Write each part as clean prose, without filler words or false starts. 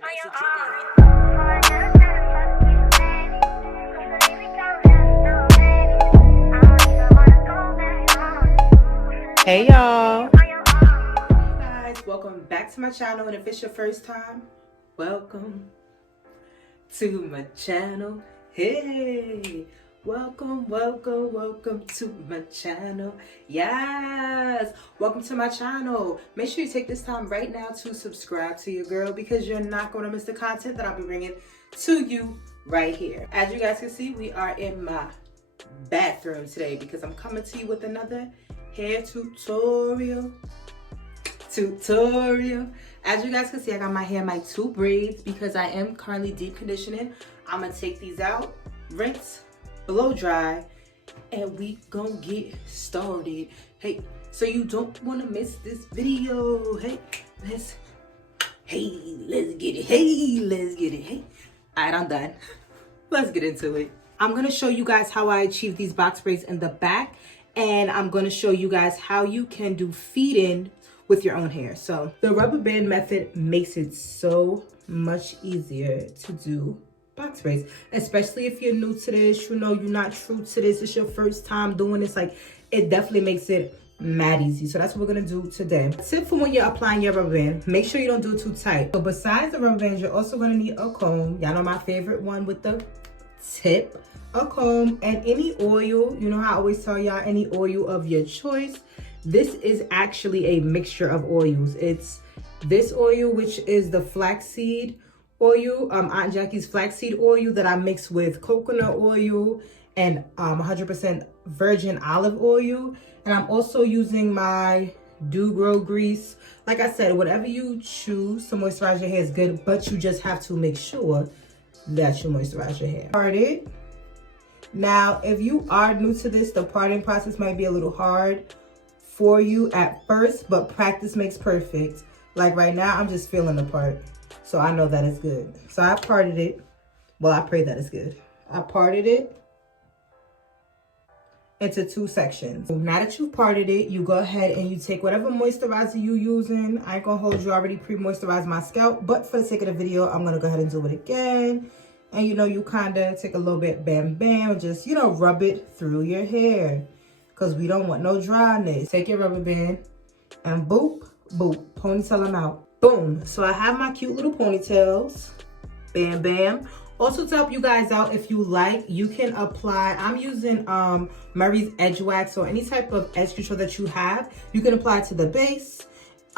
Hey y'all. Hey guys, welcome back to my channel, and if it's your first time, welcome to my channel. Hey, welcome to my channel. Yes, welcome to my channel. Make sure you take this time right now to subscribe to your girl, because you're not going to miss the content that I'll be bringing to you right here. As you guys can see, we are in my bathroom today because I'm coming to you with another hair tutorial. As you guys can see, I got my hair in my 2 braids because I am currently deep conditioning. I'm gonna take these out, rinse, blow dry, and we gonna get started. Hey, so you don't want to miss this video. Hey, let's get it. Hey, all right, I'm done. Let's get into it. I'm gonna show you guys how I achieve these box braids in the back, and I'm going to show you guys how you can do feed-in with your own hair. So the rubber band method makes it so much easier to do box braids, especially if you're new to this, you know, you're not true to this, it's your first time doing this. Like, it definitely makes it mad easy. So that's what we're going to do today. Tip for when you're applying your rubber band, make sure you don't do it too tight. So besides the rubber bands, you're also going to need a comb. Y'all know my favorite one with the tip. A comb and any oil. You know how I always tell y'all, any oil of your choice. This is actually a mixture of oils. It's this oil, which is the flaxseed oil, Aunt Jackie's flaxseed oil, that I mix with coconut oil and 100% virgin olive oil. And I'm also using my Do Grow grease. Like I said, whatever you choose to moisturize your hair is good, but you just have to make sure that you moisturize your hair. Started. Now, if you are new to this, the parting process might be a little hard for you at first, but practice makes perfect. Like right now, I'm just feeling the part, so I know that it's good. So I parted it. Well, I pray that it's good. I parted it into 2 sections. Now that you've parted it, you go ahead and you take whatever moisturizer you're using. I ain't gonna hold you, already pre-moisturized my scalp, but for the sake of the video, I'm gonna go ahead and do it again. And you know, you kind of take a little bit, bam, bam, just, you know, rub it through your hair, because we don't want no dryness. Take your rubber band and boop, boop, ponytail them out. Boom. So I have my cute little ponytails. Bam, bam. Also, to help you guys out, if you like, you can apply, I'm using Murray's Edge Wax or any type of edge control that you have. You can apply it to the base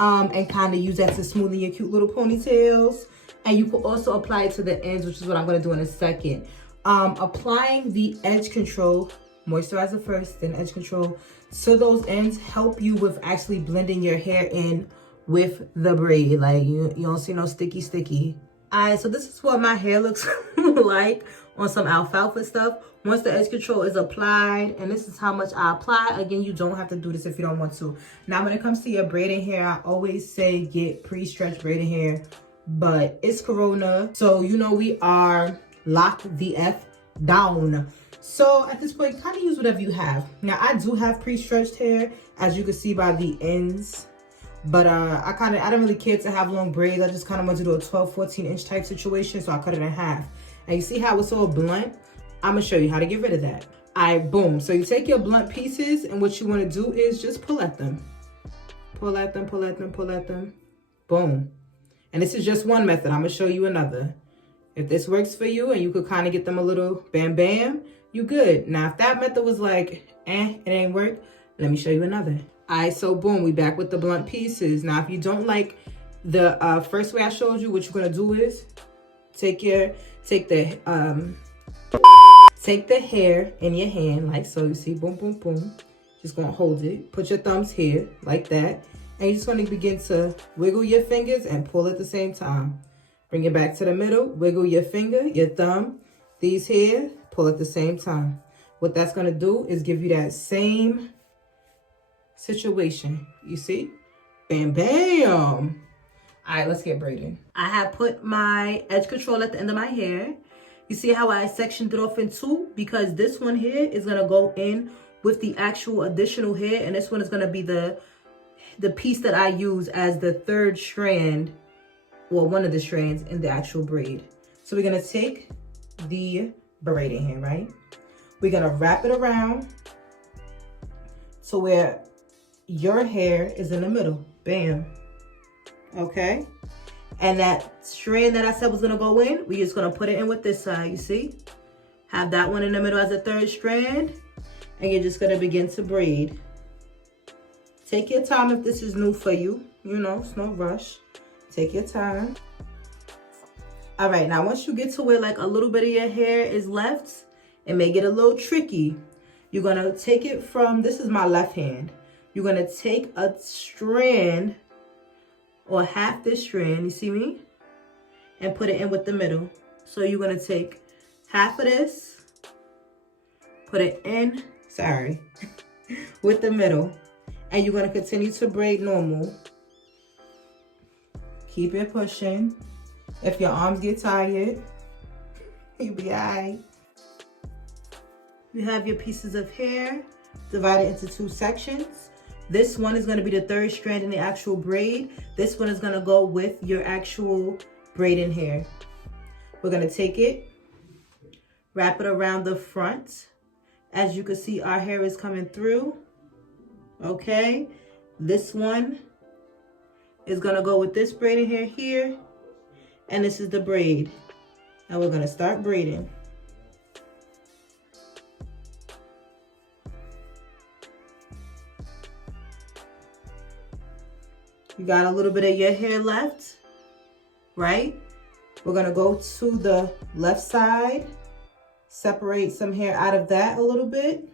and kind of use that to smoothen your cute little ponytails. And you can also apply it to the ends, which is what I'm going to do in a second. Applying the edge control, moisturizer first, then edge control to those ends help you with actually blending your hair in with the braid. Like, you don't see no sticky. Alright, so this is what my hair looks like on some alfalfa stuff. Once the edge control is applied, and this is how much I apply. Again, you don't have to do this if you don't want to. Now, when it comes to your braiding hair, I always say get pre-stretched braiding hair. But it's Corona, so you know we are locked the F down. So at this point, kind of use whatever you have. Now, I do have pre-stretched hair, as you can see by the ends. But I don't really care to have long braids. I just kind of want to do a 12-14 inch type situation, so I cut it in half. And you see how it's all blunt? I'm gonna show you how to get rid of that. Alright, boom. So you take your blunt pieces, and what you want to do is just pull at them. Pull at them, pull at them, pull at them. Boom. And this is just one method. I'm going to show you another. If this works for you and you could kind of get them a little bam, bam, you good. Now, if that method was like, it ain't work, let me show you another. All right, so boom, we back with the blunt pieces. Now, if you don't like the first way I showed you, what you're going to do is take the hair in your hand, like so. You see, boom, boom, boom. Just going to hold it. Put your thumbs here, like that. And you just want to begin to wiggle your fingers and pull at the same time. Bring it back to the middle, wiggle your finger, your thumb, these here, pull at the same time. What that's going to do is give you that same situation. You see? Bam, bam. All right, let's get braiding. I have put my edge control at the end of my hair. You see how I sectioned it off in 2? Because this one here is going to go in with the actual additional hair. And this one is going to be the piece that I use as the 3rd strand well, one of the strands in the actual braid. So we're gonna take the braiding hair, right? We're gonna wrap it around to where your hair is in the middle. Bam. Okay? And that strand that I said was gonna go in, we're just gonna put it in with this side, you see? Have that one in the middle as a third strand, and you're just gonna begin to braid. Take your time if this is new for you. You know, it's no rush. Take your time. All right, now once you get to where like a little bit of your hair is left, it may get a little tricky. You're gonna take it from, this is my left hand. You're gonna take a strand or half this strand, you see me? And put it in with the middle. So you're gonna take half of this, put it in, sorry, with the middle. And you're gonna continue to braid normal. Keep it pushing. If your arms get tired, you'll be all right. You have your pieces of hair divided into 2 sections. This one is gonna be the third strand in the actual braid. This one is gonna go with your actual braiding hair. We're gonna take it, wrap it around the front. As you can see, our hair is coming through, okay? This one is gonna go with this braiding hair here, and this is the braid. And we're gonna start braiding. You got a little bit of your hair left, right? We're gonna go to the left side, separate some hair out of that a little bit,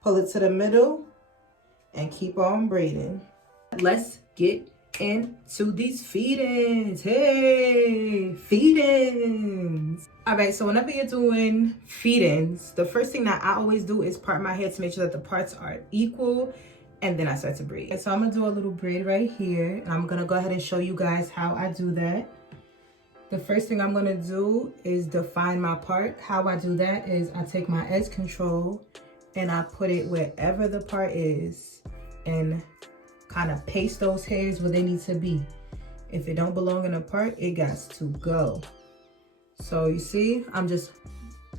pull it to the middle, and keep on braiding. Let's get into these feed-ins. Hey, feed-ins. All right, so whenever you're doing feed-ins, the first thing that I always do is part my hair to make sure that the parts are equal, and then I start to braid. So I'm gonna do a little braid right here, and I'm gonna go ahead and show you guys how I do that. The first thing I'm gonna do is define my part. How I do that is I take my Edgecontrol and I put it wherever the part is and kind of paste those hairs where they need to be. If it don't belong in a part, it got to go. So you see, I'm just,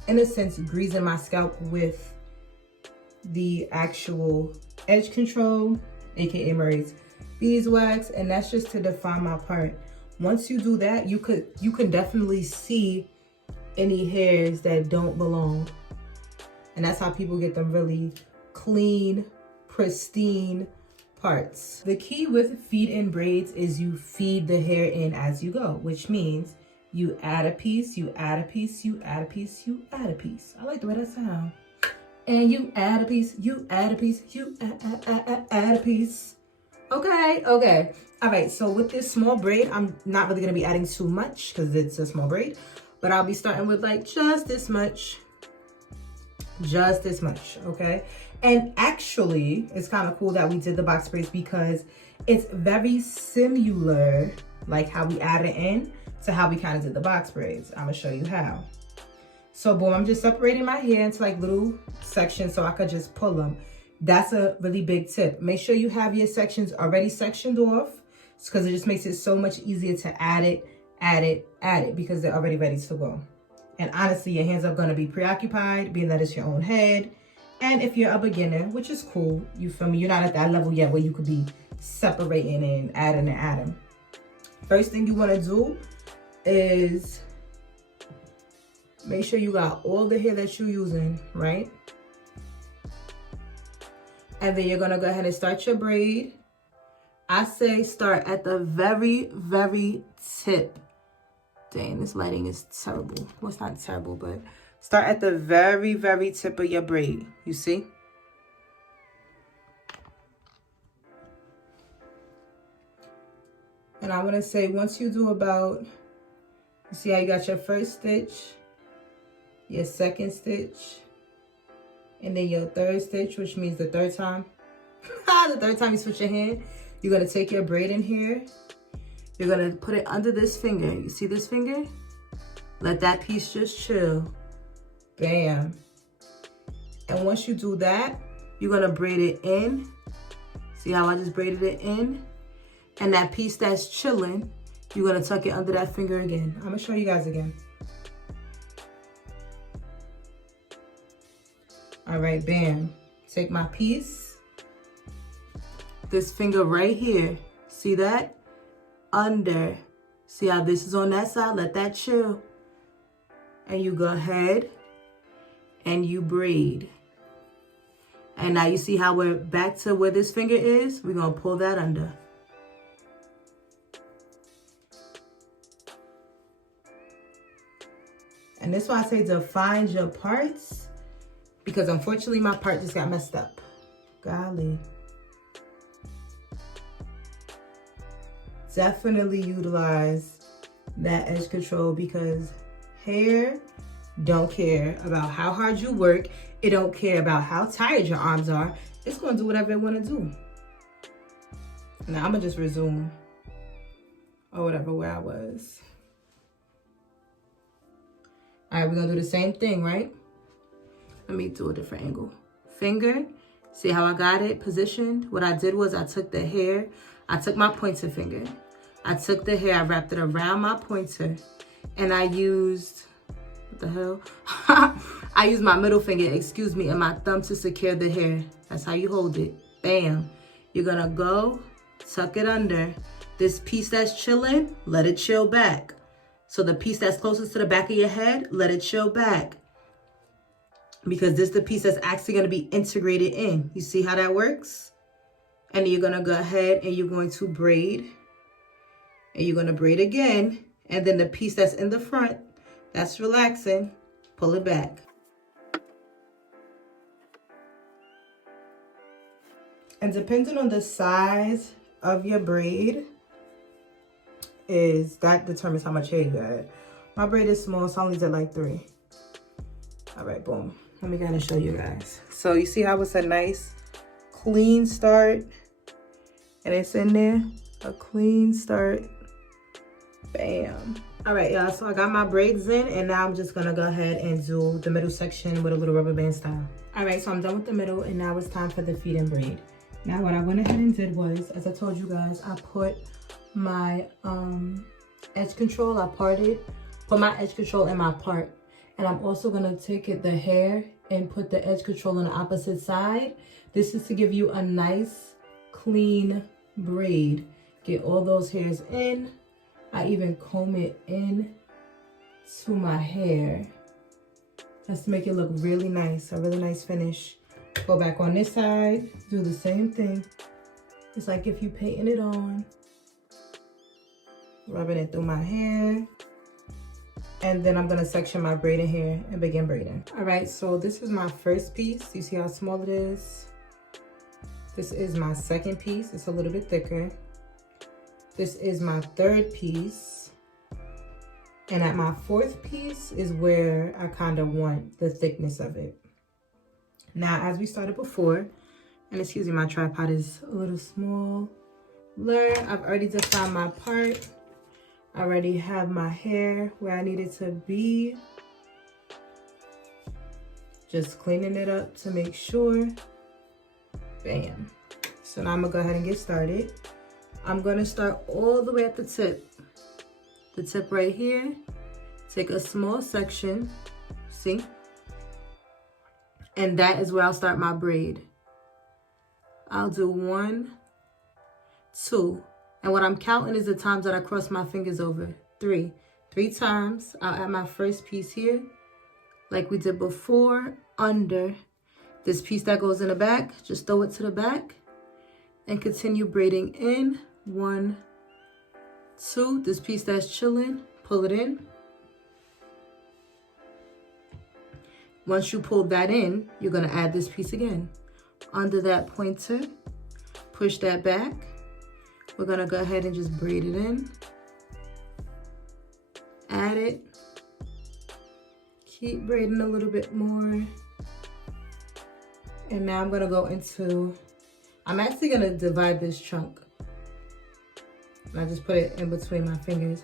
in a sense, greasing my scalp with the actual Edgecontrol, aka Murray's beeswax, and that's just to define my part. Once you do that, you can definitely see any hairs that don't belong, and that's how people get them really clean, pristine parts. The key with feed-in braids is you feed the hair in as you go, which means you add a piece, you add a piece, you add a piece, you add a piece. I like the way that sounds. And you add a piece, you add a piece, you add a piece. Okay, okay. All right, so with this small braid, I'm not really gonna be adding too much because it's a small braid, but I'll be starting with like just this much, okay? And actually, it's kind of cool that we did the box braids because it's very similar, like how we added it in, to how we kind of did the box braids. I'm gonna show you how. So boom, I'm just separating my hair into like little sections so I could just pull them. That's a really big tip. Make sure you have your sections already sectioned off because it just makes it so much easier to add it because they're already ready to go. And honestly, your hands are gonna be preoccupied being that it's your own head. And if you're a beginner, which is cool, you feel me? You're not at that level yet where you could be separating and adding. First thing you wanna do is make sure you got all the hair that you're using, right? And then you're gonna go ahead and start your braid. I say start at the very, very tip. Dang, this lighting is terrible. Well, it's not terrible, but start at the very, very tip of your braid, you see? And I wanna say once you do about, you see how you got your first stitch, your second stitch, and then your third stitch, which means the third time. The third time you switch your hand, you're gonna take your braid in here. You're gonna put it under this finger. You see this finger? Let that piece just chill. Bam. And once you do that, you're gonna braid it in. See how I just braided it in? And that piece that's chilling, You're gonna tuck it under that finger again. I'm gonna show you guys again. All right, bam. Take my piece, this finger right here, see that? Under. See how this is on that side? Let that chill. And you go ahead and you braid. And now you see how we're back to where this finger is? We're gonna pull that under. And this is why I say define your parts, because unfortunately my part just got messed up. Golly. Definitely utilize that edge control, because hair don't care about how hard you work. It don't care about how tired your arms are. It's gonna do whatever it wanna do. Now I'm gonna just resume or whatever where I was. All right, we're gonna do the same thing, right? Let me do a different angle. Finger, see how I got it positioned? What I did was I took the hair, I took my pointer finger, I took the hair, I wrapped it around my pointer, and I used, what the hell? I used my middle finger, excuse me, and my thumb to secure the hair. That's how you hold it. Bam. You're gonna go, tuck it under. This piece that's chilling, let it chill back. So the piece that's closest to the back of your head, let it chill back. Because this is the piece that's actually gonna be integrated in. You see how that works? And you're gonna go ahead and you're going to braid. And you're gonna braid again. And then the piece that's in the front, that's relaxing, pull it back. And depending on the size of your braid, that determines how much hair you add. My braid is small, so I only did like 3. All right, boom. Let me kind of show you guys. So you see how it's a nice, clean start, and it's in there, a clean start. Bam. All right, y'all, so I got my braids in, and now I'm just gonna go ahead and do the middle section with a little rubber band style. All right, so I'm done with the middle, and now it's time for the feet and braid. Now what I went ahead and did was, as I told you guys, I put my edge control, I put my edge control in my part. And I'm also gonna take the hair and put the edge control on the opposite side. This is to give you a nice, clean braid. Get all those hairs in. I even comb it in to my hair. That's to make it look really nice, a really nice finish. Go back on this side, do the same thing. It's like if you painting it on. Rubbing it through my hair. And then I'm gonna section my braiding hair and begin braiding. All right, so this is my first piece. You see how small it is? This is my second piece. It's a little bit thicker. This is my third piece. And at my fourth piece is where I kind of want the thickness of it. Now, as we started before, and excuse me, my tripod is a little small. I've already defined my part. I already have my hair where I need it to be. Just cleaning it up to make sure. Bam. So now I'm gonna go ahead and get started. I'm gonna start all the way at the tip. The tip right here. Take a small section, see? And that is where I'll start my braid. I'll do 1, 2. And what I'm counting is the times that I cross my fingers over. 3. 3 times. I'll add my first piece here, like we did before, under. This piece that goes in the back, just throw it to the back and continue braiding in. 1, 2. This piece that's chilling, pull it in. Once you pull that in, you're gonna add this piece again. Under that pointer, push that back. We're gonna go ahead and just braid it in. Add it. Keep braiding a little bit more. And now I'm gonna go into, I'm actually gonna divide this chunk. And I just put it in between my fingers.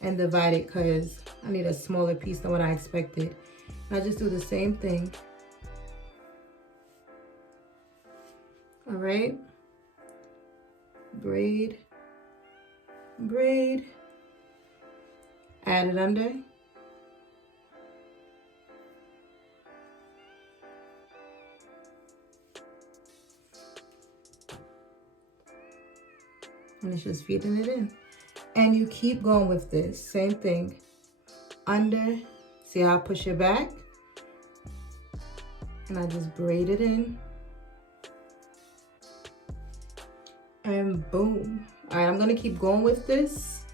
And divide it because I need a smaller piece than what I expected. And I just do the same thing. All right. Braid, braid, add it under. And it's just feeding it in. And you keep going with this. Same thing. Under. See how I push it back? And I just braid it in. And boom. All right, I'm gonna keep going with this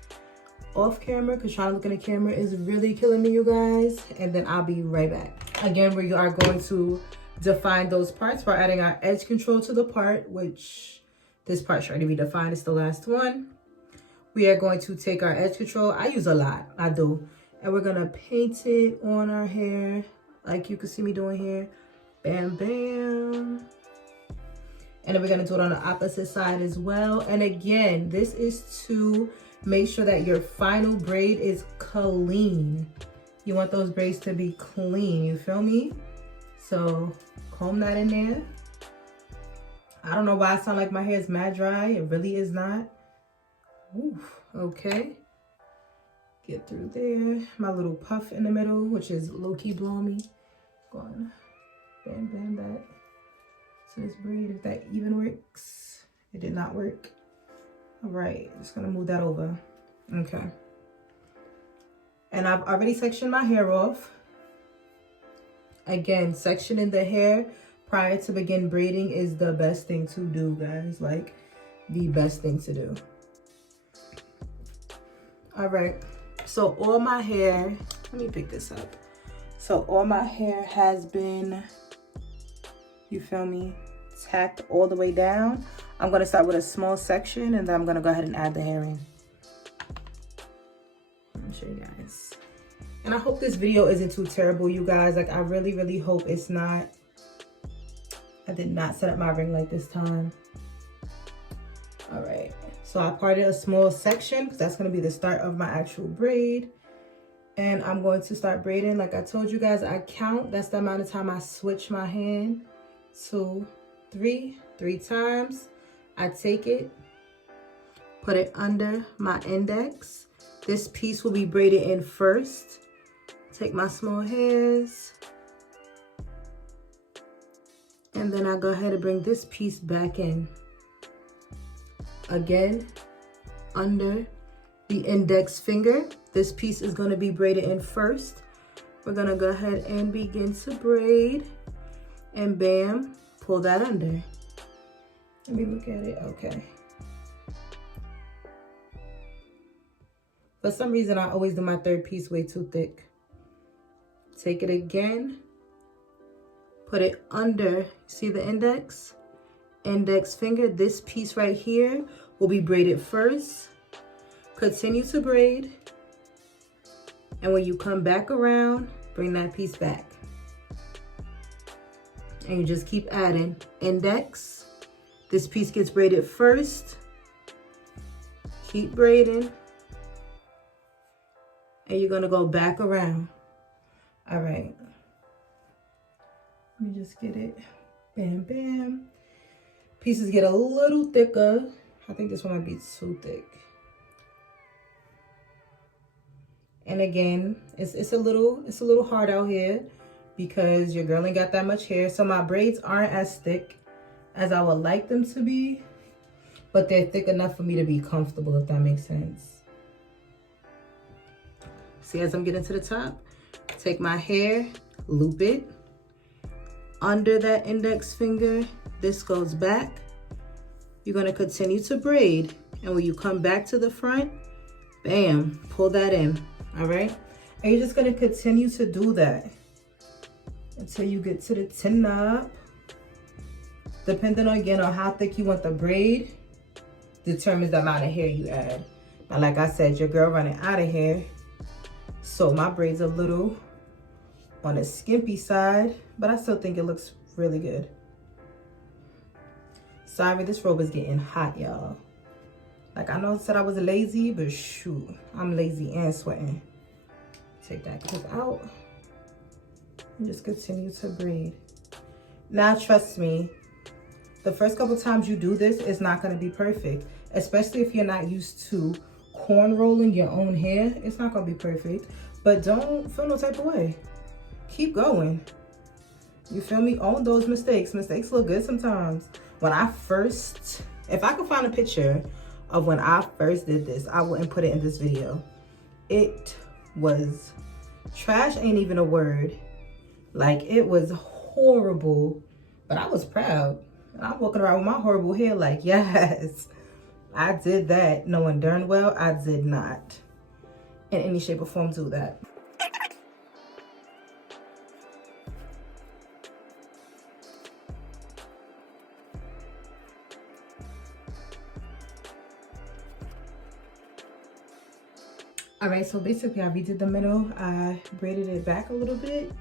off camera because trying to look in the camera is really killing me, you guys. And then I'll be right back. Again, we are going to define those parts by adding our edge control to the part, which this part should already be defined. It's the last one. We are going to take our edge control. I use a lot, I do. And we're gonna paint it on our hair, like you can see me doing here. Bam, bam. And then we're gonna do it on the opposite side as well. And again, this is to make sure that your final braid is clean. You want those braids to be clean, you feel me? So comb that in there. I don't know why I sound like my hair is mad dry. It really is not. Oof, okay. Get through there. My little puff in the middle, which is low-key blowing me. Going bam, bam, that. So this braid, if that even works. It did not work. All right, just gonna move that over. Okay. And I've already sectioned my hair off. Again, sectioning the hair prior to begin braiding is the best thing to do, guys. Like, the best thing to do. All right, so all my hair, let me pick this up. So all my hair has been, you feel me, tacked all the way down. I'm gonna start with a small section and then I'm gonna go ahead and add the hair in. Let me show you guys. And I hope this video isn't too terrible, you guys. Like, I really, really hope it's not. I did not set up my ring light this time. All right, so I parted a small section because that's gonna be the start of my actual braid. And I'm going to start braiding. Like I told you guys, I count. That's the amount of time I switch my hand. 2, 3 times. I take it, put it under my index. This piece will be braided in first. Take my small hairs. And then I go ahead and bring this piece back in. Again, under the index finger. This piece is going to be braided in first. We're going to go ahead and begin to braid. And bam, pull that under. Let me look at it. Okay. For some reason, I always do my third piece way too thick. Take it again. Put it under, see the index? Index finger. This piece right here will be braided first. Continue to braid. And when you come back around, bring that piece back. And you just keep adding. Index. This piece gets braided first. Keep braiding. And you're gonna go back around. All right. Let me just get it. Bam, bam. Pieces get a little thicker. I think this one might be too thick. And again, it's a little hard out here because your girl ain't got that much hair. So my braids aren't as thick as I would like them to be, but they're thick enough for me to be comfortable, if that makes sense. See, as I'm getting to the top, take my hair, loop it under that index finger. This goes back. You're gonna continue to braid. And when you come back to the front, bam, pull that in, all right? And you're just gonna continue to do that until you get to the tin knob. Depending on, again, on how thick you want the braid, determines the amount of hair you add. Now, like I said, your girl running out of hair, so my braid's a little on the skimpy side, but I still think it looks really good. Sorry, this robe is getting hot, y'all. Like, I know I said I was lazy, but shoot, I'm lazy and sweating. Take that clip out and just continue to braid. Now, trust me, the first couple times you do this, it's not gonna be perfect, especially if you're not used to corn rolling your own hair, it's not gonna be perfect, but don't feel no type of way. Keep going. You feel me? Own those mistakes. Mistakes look good sometimes. When I first, if I could find a picture of when I first did this, I wouldn't put it in this video. It was trash, ain't even a word. Like, it was horrible, but I was proud. I'm walking around with my horrible hair like, yes, I did that, knowing darn well I did not in any shape or form do that. All right, so basically I redid the middle. I braided it back a little bit,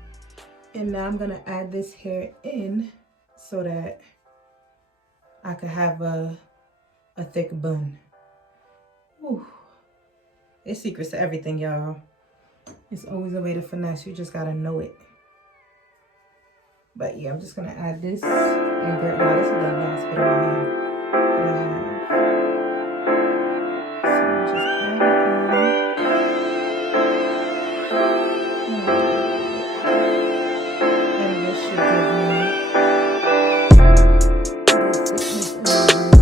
and now I'm gonna add this hair in so that I could have a thick bun. Ooh. There's secrets to everything, y'all. It's always a way to finesse. You just gotta know it. But yeah, I'm just gonna add this and braid. Now this is the last bit of my hair that I have. So just add it in. And this should give me the thickness in my braid.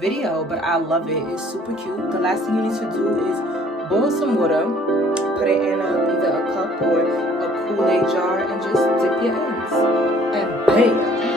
Video, but I love it. It's super cute. The last thing you need to do is boil some water, put it in either a cup or a Kool-Aid jar, and just dip your ends, and bam.